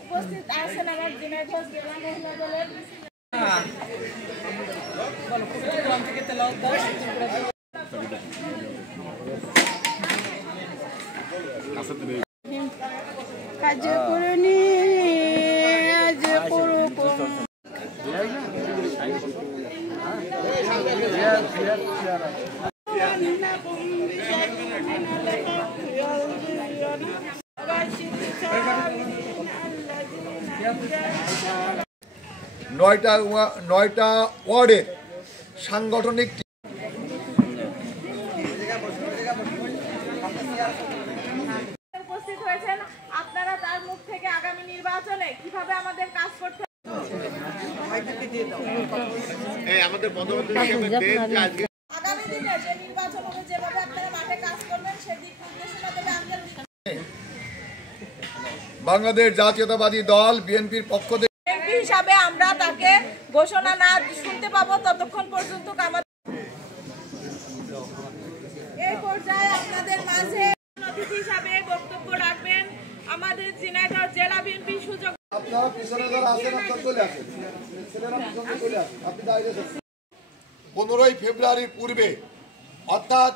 উপস্থিত আছেন আমার ঝিনাইদহ জেলা মহিলা দলের কার্যকরণী নয়টা ওয়ার্ডের সাংগঠনিক উপস্থিত হয়েছেন। আপনারা তার মুখ থেকে আগামী নির্বাচনে কিভাবে আমাদের কাজ করতে আগামী দিনে যে নির্বাচন হবে যেভাবে আপনারা মাঠে কাজ করবেন সেদিক নির্দেশনা দেবে আমাদের বাংলাদেশ জাতীয়তাবাদী দল বিএনপির পক্ষ থেকে এমপি হিসাবে আমরা তাকে ঘোষণা না শুনতে পাবো ততক্ষণ পর্যন্ত আমাদের এই পর্যায়ে আপনাদের মাঝে অতিথি হিসাবে বক্তব্য রাখবেন আমাদের ঝিনাইদহ জেলা বিএনপি সুযোগ আপনারা পিছনে যারা আছেন আপনারা চলে আসেন ছেলেরা পিছনে চলে আসেন আপনি দাঁড়িয়ে থাকুন 15 ফেব্রুয়ারির পূর্বে অর্থাৎ